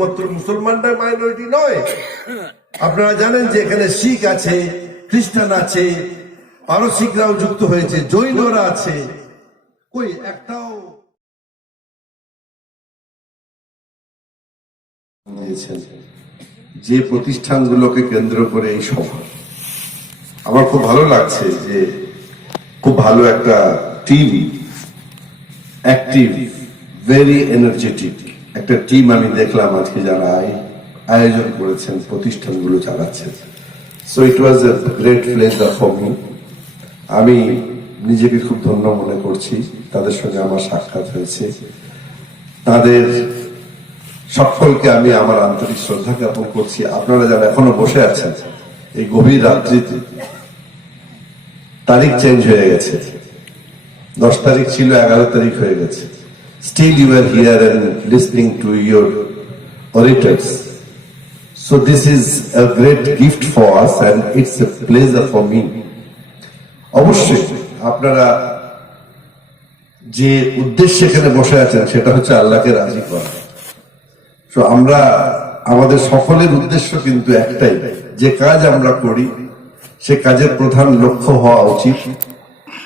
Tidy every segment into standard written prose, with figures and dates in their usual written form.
মাত্র মুসলমানরা মাইনরিটি নয়। আপনারা জানেন যে এখানে শিখ আছে, খ্রিস্টান আছে, পারসিকরাও যুক্ত হয়েছে, জৈনরা আছে, কই একটাও যে প্রতিষ্ঠানগুলোকে কেন্দ্র করে এই সভা। আমার খুব ভালো লাগছে যে খুব ভালো একটা টিম, অ্যাক্টিভ, ভেরি এনার্জেটিক একটা টিম আমি দেখলাম আজকে যারা আয়োজন করেছেন, প্রতিষ্ঠানগুলো চালাচ্ছেন। So it was a great pleasure for me. আমি নিজেকে খুব ধন্য মনে করছি, তাদের সঙ্গে আমার সাক্ষাৎ হয়েছে। তাদের সকলকে আমি আমার আন্তরিক শ্রদ্ধা জ্ঞাপন করছি। আপনারা যারা এখনো বসে আছেন এই গভীর রাত্রিতে, তারিখ চেঞ্জ হয়ে গেছে, 10 তারিখ ছিল 11 তারিখ হয়ে গেছে। Still you are here and listening to your orators. So this is a great gift for us and it's a pleasure for me. অবশ্যই আপনারা যে উদ্দেশ্যে এখানে বসে আছেন সেটা হচ্ছে আল্লাহকে রাজি করা। তো আমরা আমাদের সকলের উদ্দেশ্য কিন্তু একটাই, যে কাজ আমরা করি সে কাজের প্রধান লক্ষ্য হওয়া উচিত,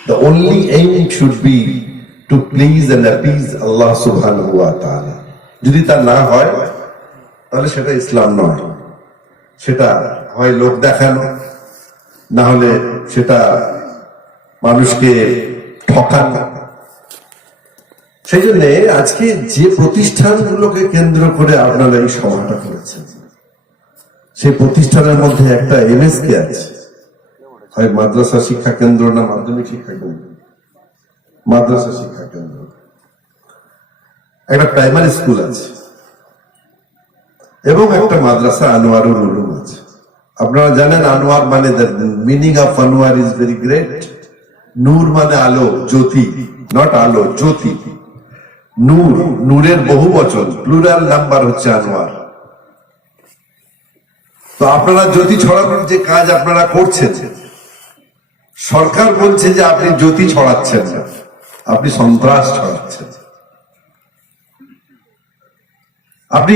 the only aim should be to please and appease Allah subhanahu wa ta'ala. যদি তা না হয় তাহলে সেটা ইসলাম নয়, সেটা হয় লোক দেখানো, না হলে সেটা মানুষকে ঠকানো। সেই জন্য আজকে যে প্রতিষ্ঠানগুলোকে কেন্দ্র করে আপনারা এই সভাটা করেছেন, সেই প্রতিষ্ঠানের মধ্যে একটা এমএসকে আছে, হয় মাদ্রাসা শিক্ষা কেন্দ্র না মাধ্যমিক শিক্ষা কেন্দ্র, মাদ্রাসা শিক্ষা কেন্দ্র, একটা প্রাইমারি স্কুল আছে এবং একটা মাদ্রাসা আনোয়ারুল উলুম আছে। আপনারা জানেন আনোয়ার মানে meaning of Anwar is very great. Noor মানে আলো, জ্যোতি, নট আলো, জ্যোতি। নূর, নূরের বহু বচন, প্লুরাল নাম্বার হচ্ছে আনোয়ার। তো আপনারা জ্যোতি ছড়ানোর যে কাজ আপনারা করছেন, সরকার বলছে যে আপনি জ্যোতি ছড়াচ্ছেন না, আপনি সন্ত্রাস ছড়াচ্ছেন। আপনি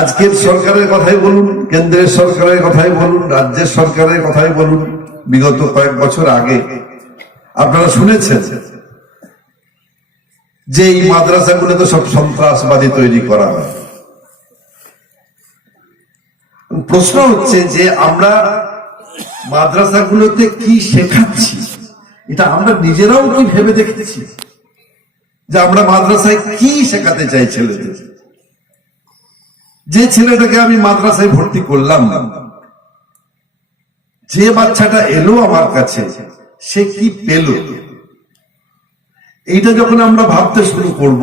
আজকের সরকারের কথাই বলুন, কেন্দ্রের সরকারের কথাই বলুন, রাজ্যের সরকারের কথাই বলুন, বিগত কয়েক বছর আগে আপনারা শুনেছেন যে এই মাদ্রাসাগুলো তো সব সন্ত্রাসবাদী তৈরি করা হয়। প্রশ্ন হচ্ছে যে আমরা মাদ্রাসাগুলোতে কি শেখাচ্ছি, এটা আমরা নিজেরাও কি ভেবে দেখেছি যে আমরা মাদ্রাসায় কি শেখাতে চাই ছেলেদের? যে ছেলেটাকে আমি মাদ্রাসায় ভর্তি করলাম, যে বাচ্চাটা এলো আমার কাছে, সে কি পেল? এইটা যখন আমরা ভাবতে শুরু করব,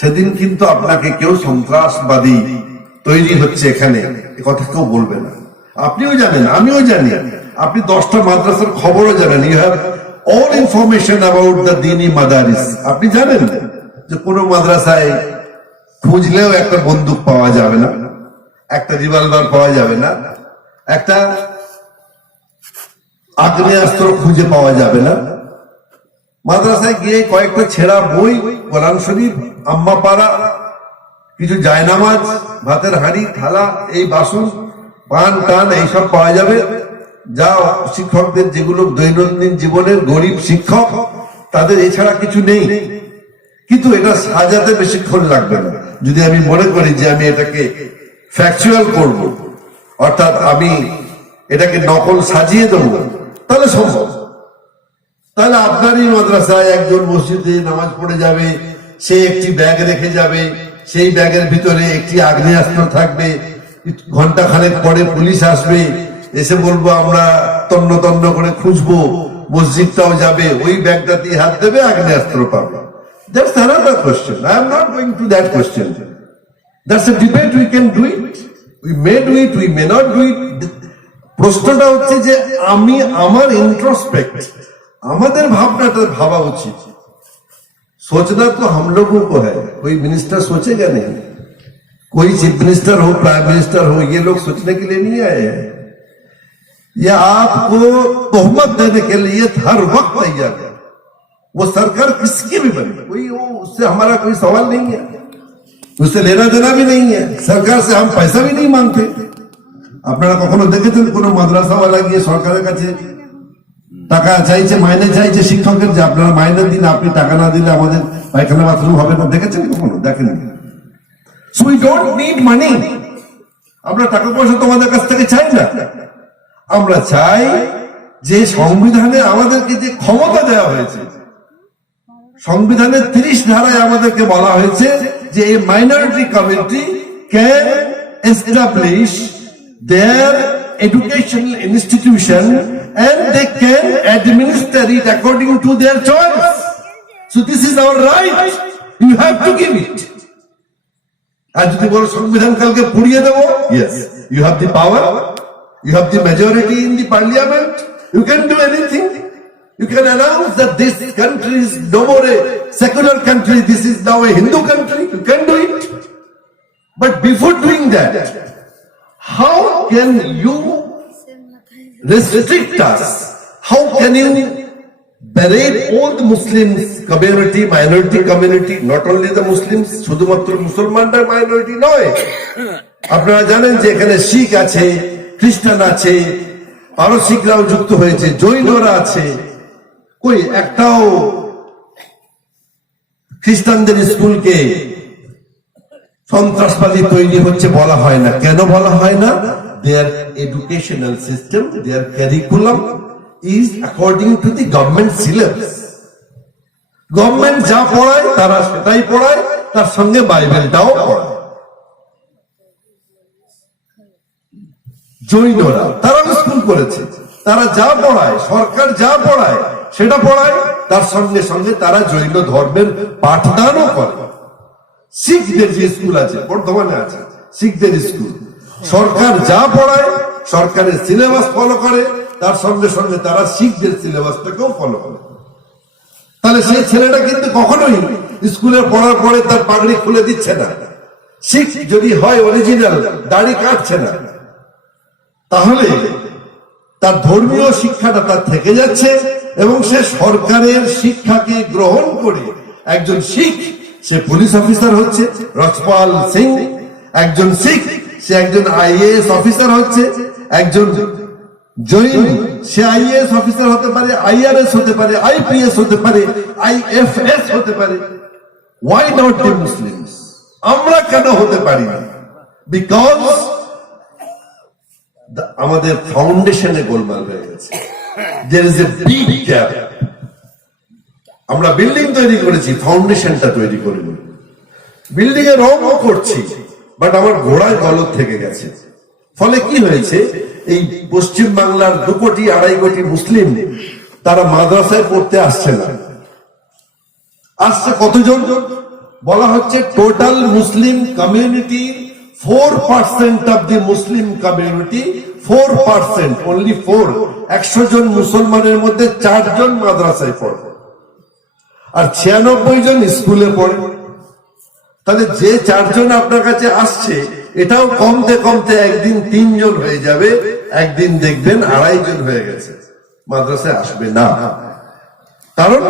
সেদিন কিন্তু আপনাকে কেউ সন্ত্রাসবাদী তৈরি হচ্ছে এখানে এ কথা কেউ বলবে না। আপনিও জানেন, আমিও জানি, আপনি 10টা মাদ্রাসার খবরও জানেন। You have all information about the দীনি মাদারিস। আপনি জানেন যে কোন মাদ্রাসায় খুঁজলেও একটা বন্দুক পাওয়া যাবে না, একটা রিভলভার পাওয়া যাবে না, একটা আগ্নেয়াস্ত্র খুঁজে পাওয়া যাবে না। মাদ্রাসায় গিয়ে কয়েকটা ছেঁড়া বই, কোরআন শরীফ, আম্মা পাড়া, কিছু জায়নামাজ, ভাতের হাঁড়ি, থালা, এই বাসন, পান টান এইসব পাওয়া যাবে, যা শিক্ষকদের যেগুলো দৈনন্দিন জীবনের গরিব শিক্ষক তাদের এছাড়া কিছু নেই। কিন্তু এটা সাজাতে বেশিক্ষণ লাগবে না। যদি আমি মনে করি যে আমি এটাকে ফ্যাকচুয়াল করব, অর্থাৎ আমি এটাকে নকল সাজিয়ে দেবো, তাহলে সম্ভব। তাহলে আপনারই মাদ্রাসায় একজন মসজিদে নামাজ পড়ে যাবে, সে একটি ব্যাগ রেখে যাবে, সেই ব্যাগের ভিতরে একটি আগ্নেয়াস্ত্র থাকবে, ঘন্টা খানেক পরে পুলিশ আসবে, এসে বলবো আমরা তন্ন তন্ন করে খুঁজবো, মসজিদটাও যাবে, ওই ব্যাগটাতে হাত দেবে, আগ্নেয়াস্ত্র পাবে। That's another question. I am not going to that question. That's a debate. We can do it. We may do it. We may not do it. প্রশ্নটা হচ্ছে যে আমি আমার इंट्रोस्पेक्ट, আমাদের ভাবনাটা ভাবা উচিত। सोचना तो हम लोगों को है, कोई मिनिस्टर सोचेगा नहीं, कोई चीफ मिनिस्टर हो, प्राइम मिनिस्टर हो, ये लोग सोचने के लिए नहीं आए हैं। ये आपको तोहमत देने के लिए हर वक्त तैयार है। वो सरकार किसकी भी बने, कोई उससे हमारा कोई सवाल नहीं है। उससे लेना देना भी नहीं है, सरकार से हम पैसा भी नहीं मांगते। আপনারা কখনো দেখেছেন কোন মাদ্রাসাওয়ালা গিয়ে সরকারের কাছে টাকা চাইছে, মাইনে চাইছে শিক্ষকের, যে আপনারা মাইনে দিন, আপনি টাকা না দিলে আমাদের পায়খানা বাথরুম হবে না? দেখেছেন কখনো? দেখেন। So we don't need money. আমরা টাকা পয়সা তোমাদের কাছ থেকে চাই না। আমরা চাই যে সংবিধানে আমাদেরকে যে ক্ষমতা দেওয়া হয়েছে, সংবিধানের 30 ধারায় আমাদেরকে বলা হয়েছে যে এই minority community can establish their educational institution and they can administer it according to their choice. So this is our right. You have to give it. আর যদি বলো সংবিধান কালকে পুড়িয়ে দেবো, yes, you have the power, you have the majority in the parliament, you can do anything. You can announce that this country is no more a secular country, this is now a Hindu country, you can do it. But before doing that, how can you restrict us? How can you berate all the Muslims community, minority community, not only the Muslims, শুধুমাত্র মুসলমানরা minority নয়। আপনারা জানেন যে এখানে শিখ আছে, খ্রিস্টান আছে, পারসিকরাও যুক্ত হয়েছে, জৈনরা আছে। কই একটাও খ্রিস্টানদের স্কুলকে সন্ত্রাসবাদী তৈরি হচ্ছে বলা হয় না। কেন বলা হয় না? Their educational system, their curriculum is according to the government syllabus. Government যা পড়ায় তারা সেটাই পড়ায়, তার সঙ্গে বাইবেলটাও পড়ায়। জৈনরা তারাও স্কুল করেছে, তারা যা পড়ায়, সরকার যা পড়ায় সেটা পড়ায়, তার সঙ্গে সঙ্গে তারা জৈন ধর্মের পাঠদানও করে। শিখদের যে স্কুল আছে, বর্ধমানে আছে শিখদের স্কুল, সরকার যা পড়ায় সরকারের সিলেবাস ফলো করে, তার সঙ্গে সঙ্গে তারা শিখদের সিলেবাসটাকেও ফলো করে। তাহলে সেই ছেলেটা কিন্তু কখনোই স্কুলে পড়ার পরে তার পাগড়ি খুলে দিচ্ছে না। শিখ যদি হয় অরিজিনাল, দাড়ি কাটছে না, তাহলে তার ধর্মীয় শিক্ষাটা তার থেকে যাচ্ছে এবং সে সরকারের শিক্ষাকে গ্রহণ করে একজন শিখ সে পুলিশ অফিসার হচ্ছে, রজপাল সিং। একজন শিখ সে একজন আইএএস অফিসার হচ্ছে, একজন জৈন সে আইএএস অফিসার হতে পারে, আইআরএস হতে পারে, আইপিএস হতে পারে, আইএফএস হতে পারে। Why not the Muslims? আমরা কেন হতে পারি না? বিকজ আমাদের ফাউন্ডেশনে গোলমাল হয়ে গেছে। There is a big gap. আমরা বিল্ডিং তৈরি করেছি, ফাউন্ডেশনটা তৈরি করিনি। বিল্ডিং এর রংও করছি, বাট আমার ঘোড়ায় গলদ থেকে গেছে। ফলে কি হয়েছে, এই পশ্চিম বাংলার 2 কোটি 2.5 কোটি মুসলিম তারা মাদ্রাসায় পড়তে আসছে না। আসছে কতজন? বলা হচ্ছে total Muslim community 4% of the Muslim community, 4%, only 4, 100 জন মুসলমানের মধ্যে 4 জন মাদ্রাসায় পড়ে আর 96 জন স্কুলে পড়ে। তাহলে যে 4 জন আপনার কাছে আসছে, এটাও কমতে কমতে একদিন 3 জন হয়ে যাবে, একদিন দেখবেন 2.5 জন হয়ে গেছে, মাদ্রাসায় আসবে না। কারণ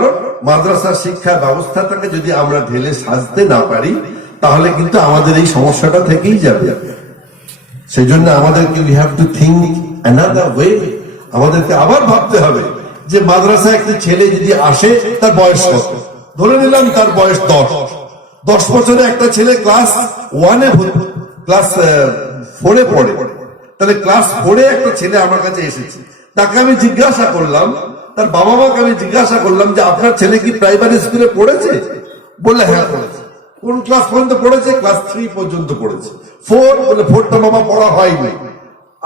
মাদ্রাসার শিক্ষা ব্যবস্থাটাকে যদি আমরা ঢেলে সাজতে না পারি, তাহলে কিন্তু আমাদের এই সমস্যাটা থেকেই যাবে। সেই জন্য আমাদেরকে we have to think another way. আমাদেরকে আবার ভাবতে হবে যে মাদ্রাসায় একটা ছেলে যদি আসে, তার বয়স কত? ধরে নিলাম তার বয়স 10 বছরে একটা ছেলে ক্লাস 1-এ, ক্লাস 4-এ পড়ে। তাহলে ক্লাস 4-এ একটা ছেলে আমার কাছে এসেছে, তাকে আমি জিজ্ঞাসা করলাম, তার বাবা মাকে আমি জিজ্ঞাসা করলাম যে আপনার ছেলে কি প্রাইমারি স্কুলে পড়েছে? বললে হ্যাঁ পড়েছে। কোন ক্লাস পর্যন্ত পড়েছে? ক্লাস 3 পর্যন্ত পড়েছে। 4 বলে 4টা বাবা পড়া হয়নি।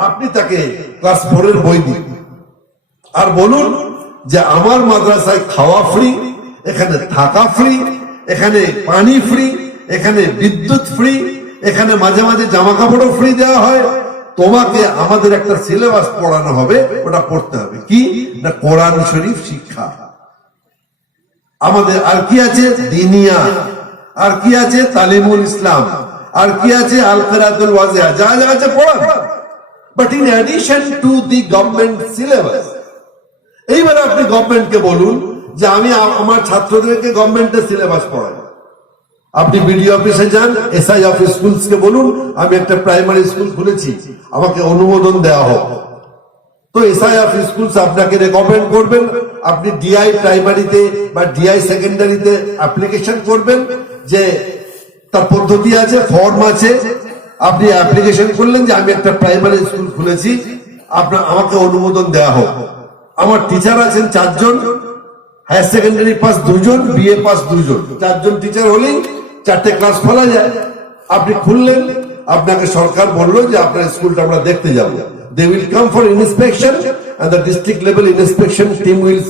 আপনি তাকে ক্লাস 4-এর বই দিন আর বলুন যে আমার মাদ্রাসায় খাওয়া ফ্রি, এখানে থাকা ফ্রি, এখানে পানি ফ্রি, এখানে বিদ্যুৎ ফ্রি, এখানে মাঝে মাঝে জামা কাপড়ও ফ্রি দেওয়া হয়। তোমাকে আমাদের একটা সিলেবাস পড়ানো হবে, ওটা পড়তে হবে কি না কোরআন শরীফ শিক্ষা। আমাদের আর কি আছে? দিনিয়া। আর কি আছে? তালিমুল ইসলাম। আর কি আছে? আল কিরাতুল ওয়াজিহা। যা যা আছে পড়ান, but in addition to the government syllabus. এইবারে আপনি গভর্নমেন্টকে বলুন যে আমি আমার ছাত্রদেরকে গভর্নমেন্টের সিলেবাস পড়াই, আপনি বিডিও অফিসে যান, এসআই অফ স্কুলস কে বলুন আমি একটা প্রাইমারি স্কুল খুলেছি, আমাকে অনুমোদন দেওয়া হোক। তো এসআই অফ স্কুলস আপনাকে রেকমেন্ড করবেন, আপনি ডিআই প্রাইমারিতে বা ডিআই সেকেন্ডারিতে অ্যাপ্লিকেশন করবেন, যে তার পদ্ধতি আছে, ফর্ম আছে, আপনি অ্যাপ্লিকেশন করলেন যে আমি একটা প্রাইমারি স্কুল খুলেছি, আমাকে অনুমোদন দেওয়া হোক। আমার টিচার আছেন 4 জন, হায়ার সেকেন্ডারি পাস 2 জন, বিএ পাস 2 জন, 4 জন টিচার হলেই 4টে ক্লাস খোলা যায়। আপনি খুললেন, আপনাকে সরকার বললো যে আপনার স্কুলটা আমরা দেখতে যাব। They will come for inspection and the district level inspection team will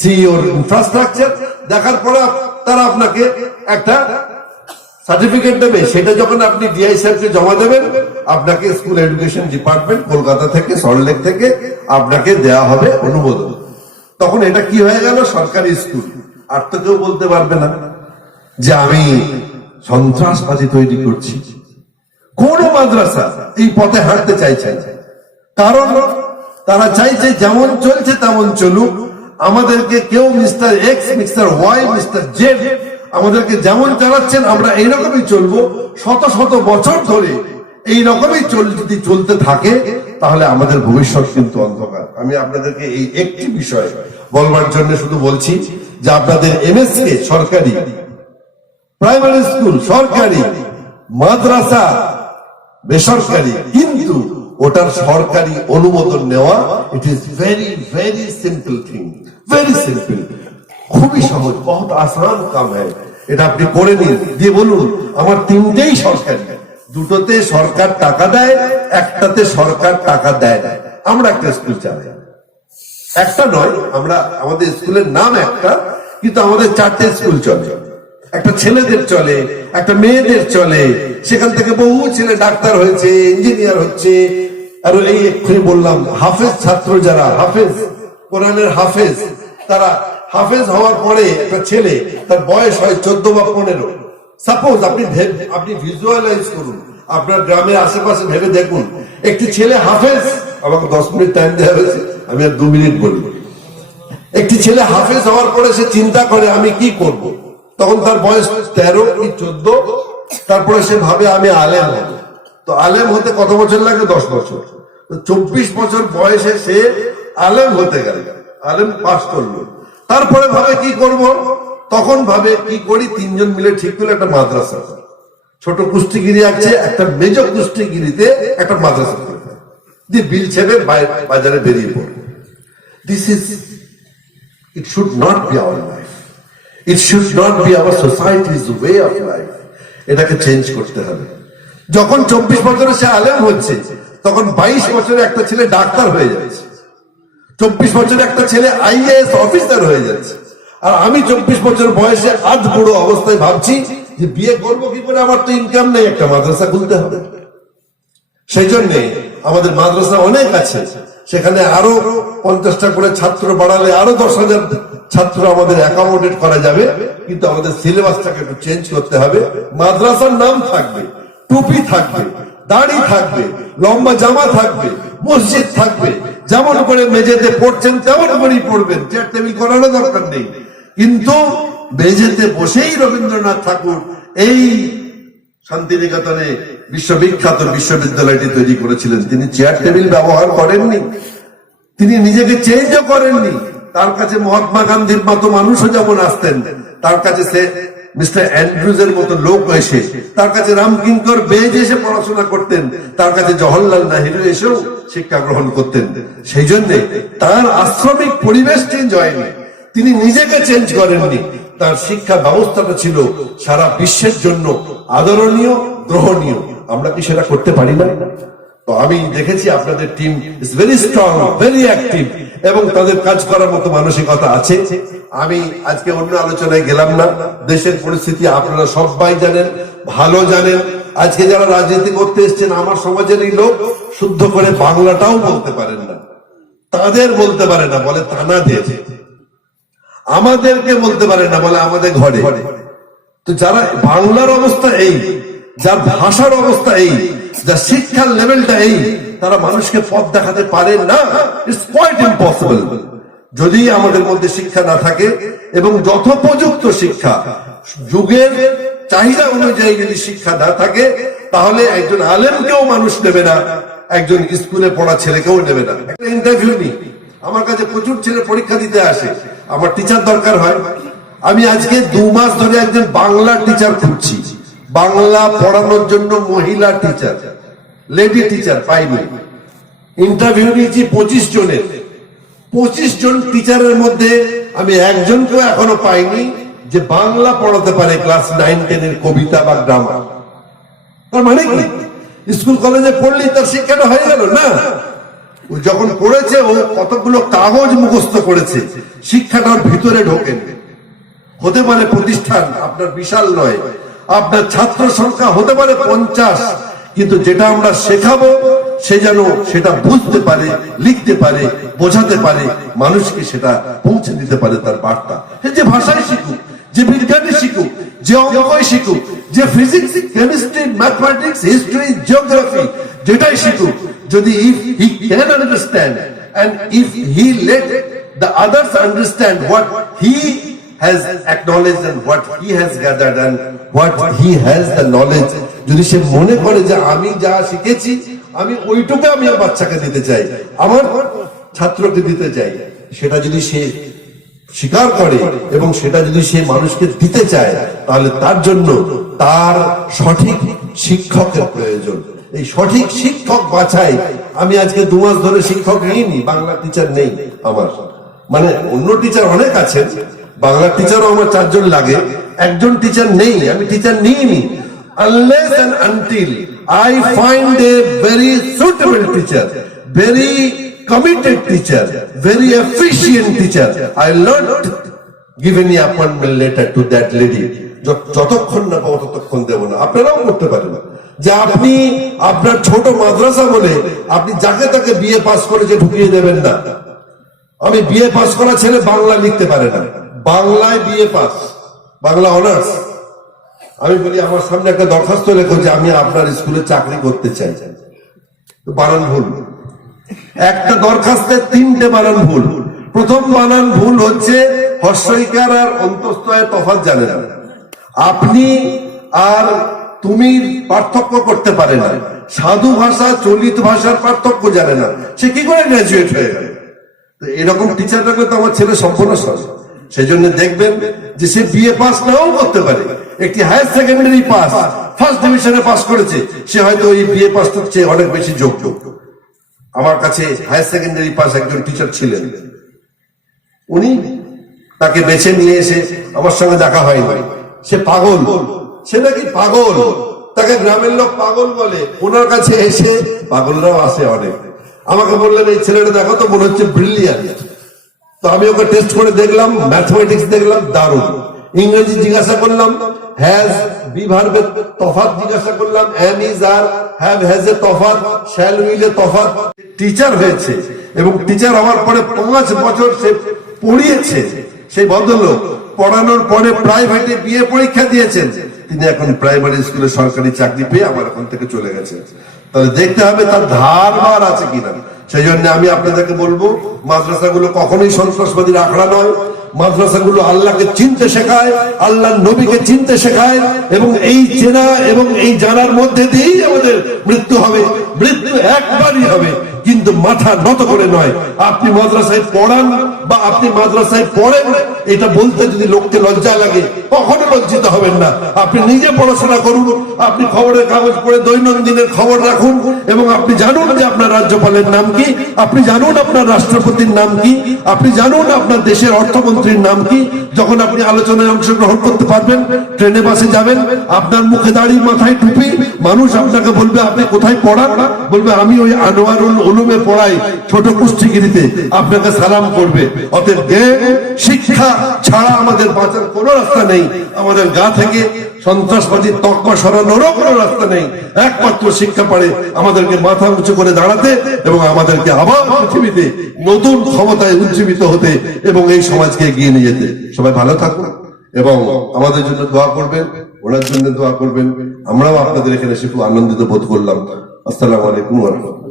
see your infrastructure. দেখার পরে তারা আপনাকে একটা সার্টিফিকেট দেবে, সেটা যখন আপনি ডিআই স্যারকে জমা দেবেন, আপনাকে স্কুল এডুকেশন ডিপার্টমেন্ট কলকাতা থেকে, সল্টলেক থেকে আপনাকে দেয়া হবে অনুমোদন। তখন এটা কি হয়ে গেল? সরকারি স্কুল। আর তো কেউ বলতে পারবে না যে আমি সন্ত্রাসবাদী তৈরি করছি। কোন মাদ্রাসা এই পথে হাঁটতে চাইছে না, কারণ তারা চাইছে যেমন চলছে তেমন চলুক। আমাদেরকে কেউ mister X, mister Y, mister Z আমাদেরকে যেমন চালাচ্ছেন আমরা এইরকমই চলবো। শত শত বছর ধরে এইরকমই যদি চলতে থাকে তাহলে আমাদের ভবিষ্যৎ কিন্তু অন্ধকার। আমি আপনাদেরকে এই একটি বিষয় বলবার জন্য শুধু বলছি যে আপনাদের এমএসকে সরকারি, প্রাইমারি স্কুল সরকারি, মাদ্রাসা বেসরকারি, কিন্তু ওটার সরকারি অনুমোদন নেওয়া it is very very simple thing, very simple, খুবই সহজ, বহুত আসান কাম হ্যায়। এটা আপনি করে নিন, দিয়ে বলুন আমার 3টেই সরকারি, 2টোতে সরকার টাকা দেয়, একটাতে সরকার টাকা দেয় না। আমরা একটা স্কুল চালাই, একটা নয়, আমরা আমাদের স্কুলের নাম একটা, কিন্তু আমাদের 4টে স্কুল চলে। একটা ছেলেদের চলে, একটা মেয়েদের চলে, সেখান থেকে বহু ছেলে ডাক্তার হয়েছে, ইঞ্জিনিয়ার হচ্ছে। আর এই এক্ষুনি বললাম হাফেজ ছাত্র, যারা হাফেজ, কোরআনের হাফেজ, তারা হাফেজ হওয়ার পরে একটা ছেলে তার বয়স হয় 14 বা 15। সাপোজ আপনি ভিজুয়ালাইজ করুন, আপনার গ্রামের আশেপাশে ভেবে দেখুন, একটি ছেলে হাফেজ, আমাকে 10 মিনিট টাইম দেওয়া হয়েছে, আমি আর 2 মিনিট বলবো। একটি ছেলে হাফেজ হওয়ার পরে সে চিন্তা করে আমি কি করব, তখন তার বয়স 13 কি 14, তারপরে সে ভাবে আমি আলেম হব। তো আলেম হতে কত বছর লাগে? 10 বছর। তো 24 বছর বয়সে সে আলেম হতে গেল, আলেম পাস করলো। তারপরে ভাবে কি করব, তখন ভাবে কি করি, 3 জন মিলে ঠিক করলো একটা মাদ্রাসা, ছোট কুস্তিগিরি আছে, একটা মেজ কুস্তিগিরিতে একটা মাদ্রাসা করবে, দিয়ে বিল ছেড়ে বাজারে বেরিয়ে পড়বে। This is, it should not be our life, it should not be our society's way of life. এটাকে চেঞ্জ করতে হবে। যখন 24 বছরে সে আলেম হচ্ছে, তখন 22 বছরে একটা ছেলে ডাক্তার হয়ে যাচ্ছে, 24 বছরে একটা ছেলে আইএএস অফিসার হয়ে যাচ্ছে। আর আমি 24 বছর বয়সে আধ বুড়ো অবস্থায় ভাবছি যে বিয়ে করবো কি করে, আমার তো ইনকাম নেই, একটা মাদ্রাসা খুলতে হবে। সেই জন্য আমাদের মাদ্রাসা অনেক আছে, সেখানে আরো 50টা করে ছাত্র বাড়ালে আরো 10,000 ছাত্র আমাদের অ্যাকোমোডেট করা যাবে, কিন্তু আমাদের সিলেবাসটাকে একটু চেঞ্জ করতে হবে। মাদ্রাসার নাম থাকবে, টুপি থাকবে, দাড়ি থাকবে, লম্বা জামা থাকবে, মসজিদ থাকবে, যেমন করে মেঝেতে পড়ছেন তেমন করেই পড়বেন, চেয়ার টেবিল করানো দরকার নেই। কিন্তু মেঝেতে বসেই রবীন্দ্রনাথ ঠাকুর এই শান্তিনিকেতনে বিশ্ববিখ্যাত বিশ্ববিদ্যালয়টি তৈরি করেছিলেন। তিনি চেয়ার টেবিল ব্যবহার করেননি, তিনি নিজেকে চেঞ্জও করেননি। তার কাছে মহাত্মা গান্ধীর মতো মানুষও যেমন আসতেন, তার কাছে সে মিস্টার অ্যান্ড্রুজের মতো লোক এসে, তার কাছে রামকিঙ্কর বেজ এসে পড়াশোনা করতেন, তার কাছে জওহরলাল নেহরু এসেও শিক্ষা গ্রহণ করতেন। সেই জন্য তার আশ্রমিক পরিবেশ চেঞ্জ হয়নি, তিনি নিজেকে চেঞ্জ করেননি। তার শিক্ষা ব্যবস্থাটা ছিল সারা বিশ্বের জন্য আদরণীয়, গ্রহণীয়। আমরা কি সেটা করতে পারি না? তো আমি দেখেছি আপনাদের team is very strong, very active, এবং তাদের কাজ করার মতো মানসিকতা আছে। আমি আজকে অন্য আলোচনায় গেলাম না। দেশের পরিস্থিতি আপনারা সবাই জানেন, ভালো জানেন। আজকে যারা রাজনীতি করতে এসছেন, আমার সমাজেরই লোক, শুদ্ধ করে বাংলাটাও বলতে পারেন না, তাদের বলতে পারে না, বলে তানাদের। আমাদেরকে বলতে পারে না, বলে আমাদের ঘরে। তো যারা বাংলার অবস্থা এই, যার ভাষার অবস্থা এই, যার শিক্ষার লেভেলটা এই, তারা মানুষকে পথ দেখাতে পারে না। It's quite impossible. যদি আমাদের মধ্যে শিক্ষা না থাকে এবং যথোপযুক্ত শিক্ষা, যুগের চাহিদা অনুযায়ী যদি শিক্ষা না থাকে তাহলে একজন আলেমকেও মানুষ নেবে না, একজন স্কুলে পড়া ছেলেকেও নেবে না। ইন্টারভিউ নি, আমার কাছে প্রচুর ছেলে পরীক্ষা দিতে আসে, আমার টিচার দরকার হয়। আমি আজকে 2 মাস ধরে একজন বাংলা টিচার খুঁজছি, বাংলা পড়ানোর জন্য মহিলা টিচার, লেডি টিচার পাইনি। ইন্টারভিউ নিয়েছি 25 জনের, 25 জন টিচারের মধ্যে আমি একজনকেও এখনো পাইনি যে বাংলা পড়াতে পারে ক্লাস 9-10 এর কবিতা বা গ্রামার। তার মানে কি স্কুল কলেজে পড়লেই তার শিক্ষাটা হয়ে গেল? না, ও যখন পড়েছে ও কতগুলো কাগজ মুখস্থ করেছে, শিক্ষাটার ভিতরে ঢোকেন। হতে পারে প্রতিষ্ঠান আপনার বিশাল নয়, আপনার ছাত্র সংখ্যা হতে পারে 50, কিন্তু যেটা আমরা শেখাবো সে যেন সেটা বুঝতে পারে, লিখতে পারে, বোঝাতে পারে, মানুষকে সেটা পৌঁছে দিতে পারে তার বার্তা। যে ভাষায় শিখুক, যে বিজ্ঞানে শিখুক, যে অঙ্কই শিখুক, যে physics, chemistry, mathematics, history, geography যেটাই শিখুক, যদি if he can understand and if he let the others understand what he has acknowledged and what he has gathered and what he has the knowledge, যদি সে মনে করে যে আমি যা শিখেছি আমি ওইটুকু আমি আমার বাচ্চাকে দিতে চাই, আমার ছাত্রকে দিতে চাই, সেটা যদি সে স্বীকার করে এবং সেটা যদি সে মানুষকে দিতে চায়, তাহলে তার জন্য তার সঠিক শিক্ষকের প্রয়োজন। এই সঠিক শিক্ষক বাছাই, আমি আজকে 2 মাস ধরে শিক্ষক নিইনি, বাংলা টিচার নেই আমার, মানে অন্য টিচার অনেক আছেন, বাংলা টিচারও আমার 4 জন লাগে, একজন টিচার নেই, আমি টিচার নিইনি। Unless and until I find a very suitable teacher, very committed teacher, very efficient teacher, I will not give any appointment letter to that lady. যতক্ষণ না পাবো ততক্ষণ দেবো না। আপনারাও করতে পারেন যে আপনি আপনার ছোট মাদ্রাসা বলে আপনি যাকে তাকে বিএ পাস করেছে ঢুকিয়ে দেবেন না। আমি বিএ পাস করা ছেলে বাংলা লিখতে পারে না, বাংলায় বিএ পাস, বাংলা অনার্স। আমি বলি আমার সামনে একটা দরখাস্ত লেখো যে আমি আপনার স্কুলে চাকরি করতে চাই, বানান ভুল। একটা দরখাস্তে 3টে বানান ভুল। প্রথম বানান ভুল হচ্ছে হর্ষইকার আর অন্তস্থয়ের তফাৎ জানে না, আপনি আর তুমি পার্থক্য করতে পারে না, সাধু ভাষা চলিত ভাষার পার্থক্য জানে না, সে কি করে গ্রাজুয়েট হয়ে গেল? এরকম টিচার রাখলে তো আমার ছেলে সম্পূর্ণ সহজ। সেই জন্য দেখবেন যে সে বিএ পাস নাও করতে পারে, একটি হায়ার সেকেন্ডারি পাস, ফার্স্ট ডিভিশনে পাস করেছে, সে হয়তো ওই বিএ পাসটার চেয়ে অনেক বেশি যোগ্য। আমার কাছে হায়ার সেকেন্ডারি পাস একজন টিচার ছিলেন, উনি তাকে বেছে নিয়ে এসে আমার সঙ্গে দেখা হয়নি, সে পাগল, সে নাকি পাগল, তাকে গ্রামের লোক পাগল বলে। ওনার কাছে এসে পাগলরাও আসে অনেক, আমাকে বললেন এই ছেলেটা দেখো তো মনে হচ্ছে ব্রিলিয়ান্ট। তো আমি ওকে টেস্ট করে দেখলাম, ম্যাথমেটিক্স দেখলাম দারুণ, ইংরেজি জিজ্ঞাসা করলাম, হ্যাজ বি ভার্বের তফাৎ জিজ্ঞাসা করলাম, am is are have has এ তফাৎ, শ্যাল উইল এ তফাৎ। টিচার হয়েছে এবং টিচার হওয়ার পরে 5 বছর সে পড়িয়েছে। সেই ভদ্রলোক পড়ানোর পরে প্রাইভেটে বিএ পরীক্ষা দিয়েছেন, তিনি এখন প্রাইমারি স্কুলে সরকারি চাকরি পেয়ে আমার এখন থেকে চলে গেছেন। তাহলে দেখতে হবে তার ধারবার আছে কিনা। সেই জন্য আমি আপনাদেরকে বলবো, মাদ্রাসাগুলো কখনোই সন্ত্রাসবাদীর আখড়া নয়, মাদ্রাসাগুলো আল্লাহকে চিনতে শেখায়, আল্লাহর নবীকে চিনতে শেখায়, এবং এই চেনা এবং এই জানার মধ্যে দিয়েই আমাদের মৃত্যু হবে। মৃত্যু একবারই হবে, কিন্তু মাথা নত করে নয়। আপনি মাদ্রাসায় পড়ান বা আপনি মাদ্রাসায় পড়েন, এটা বলতে যদি লোককে লজ্জা লাগে, কখনো লজ্জিত হবেন না। আপনি নিজে পড়াশোনা করুন, আপনি খবরের কাগজ পড়ে দৈনন্দিনের খবর রাখুন, এবং আপনি জানুন যে আপনার রাজ্যপালের নাম কি, আপনি জানুন আপনার রাষ্ট্রপতির নাম কি, আপনি জানুন আপনার দেশের অর্থমন্ত্রীর নাম কি। যখন আপনি আলোচনায় অংশগ্রহণ করতে পারবেন, ট্রেনে বাসে যাবেন, আপনার মুখে দাড়ি মাথায় টুপি, মানুষ আপনাকে বলবে আপনি কোথায় পড়ান, বলবে আমি ওই আনোয়ারুল উলুমে পড়াই ছোট কুষ্টিগিরিতে, আপনাকে সালাম করবে। অতএব জ্ঞান শিক্ষা ছাড়া আমাদের বাঁচার কোনো রাস্তা নেই, আমাদের গা থেকে সন্ত্রাসবাদীর তকমা সরানোরও কোনো রাস্তা নেই। একমাত্র শিক্ষা পারে আমাদেরকে মাথা উঁচু করে দাঁড়াতে এবং আমাদেরকে আবার পৃথিবীতে নতুন ক্ষমতায় উজ্জীবিত হতে এবং এই সমাজকে এগিয়ে নিয়ে যেতে। সবাই ভালো থাকুন এবং আমাদের জন্য দোয়া করবেন, ওনার জন্য দোয়া করবেন। আমরাও আপনাদের এখানে এসে খুব আনন্দিত বোধ করলাম। আসসালামু আলাইকুম ওয়া রাহমাতুল্লাহ।